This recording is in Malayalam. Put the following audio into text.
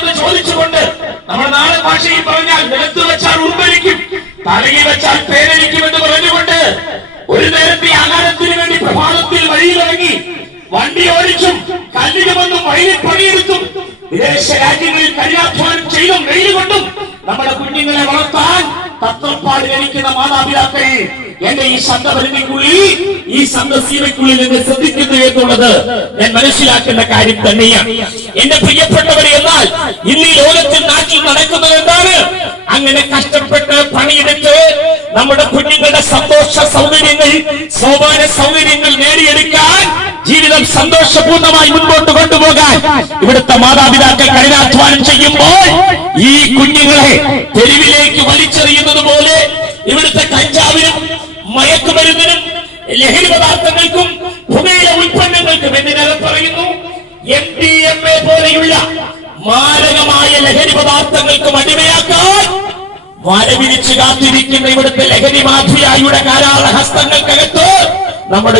എന്ന് ചോദിച്ചുകൊണ്ട് നമ്മുടെ നാടൻ ഭാഷയിൽ പറഞ്ഞാൽ നിലത്ത് വെച്ചാൽ ഉൾപ്പരിക്കും, തലയിൽ വെച്ചാൽ പേരരിക്കും എന്ന് പറഞ്ഞുകൊണ്ട് ഒരു നേരത്തെ ആഹാരത്തിന് വേണ്ടി പ്രഭാതത്തിൽ വഴിയിലിറങ്ങി വണ്ടി ഓടിച്ചും കല്ലിടുമെന്നും വയലിൽ പണിയെടുത്തും വിദേശ രാജ്യങ്ങളിൽ കഠിനാധ്വാനം ചെയ്തും വെയിൽ കൊണ്ടും നമ്മുടെ കുഞ്ഞുങ്ങളെ വളർത്താൻ തത്രപ്പാട് ജനിക്കുന്ന മാതാപിതാക്കൾ എന്റെ ഈ സന്തപരിധിക്കുള്ളിൽ, ഈ സന്തസീമയ്ക്കുള്ളിൽ നിന്ന് ശ്രദ്ധിക്കുന്നു എന്നുള്ളത് ഞാൻ മനസ്സിലാക്കേണ്ട കാര്യം തന്നെയാണ്. എന്റെ പ്രിയപ്പെട്ടവരെ, എന്നാൽ ഇന്ന് ഈ ലോകത്തിൽ നാട്ടിൽ നടക്കുന്നത് എന്താണ്? അങ്ങനെ കഷ്ടപ്പെട്ട് പണിയെടുത്ത് നമ്മുടെ കുഞ്ഞുങ്ങളുടെ സന്തോഷ സൗകര്യങ്ങൾ, സോപാന സൗകര്യങ്ങൾ നേടിയെടുക്കാൻ, ജീവിതം സന്തോഷപൂർണ്ണമായി മുൻപോട്ട് കൊണ്ടുപോകാൻ ഇവിടുത്തെ മാതാപിതാക്കൾ കഠിനാധ്വാനം ചെയ്യുമ്പോൾ ഈ കുഞ്ഞുങ്ങളെ തെരുവിലേക്ക് വലിച്ചെറിയുന്നത് പോലെ ഇവിടുത്തെ കഞ്ചാവിനും മയക്കുമരുന്നിനും ലഹരി പദാർത്ഥങ്ങൾക്കും പുകയില ഉൽപ്പന്നങ്ങൾക്കും എന്തിനകം പറയുന്നു MDMA പോലെയുള്ള മാരകമായ ലഹരി പദാർത്ഥങ്ങൾക്കും അടിമയാക്കാൻ വരവിരിച്ചു കാത്തിരിക്കുന്ന ഇവിടുത്തെ ലഹരി മാഫിയായുടെ കാരാള ഹസ്തങ്ങൾക്കകത്ത് നമ്മുടെ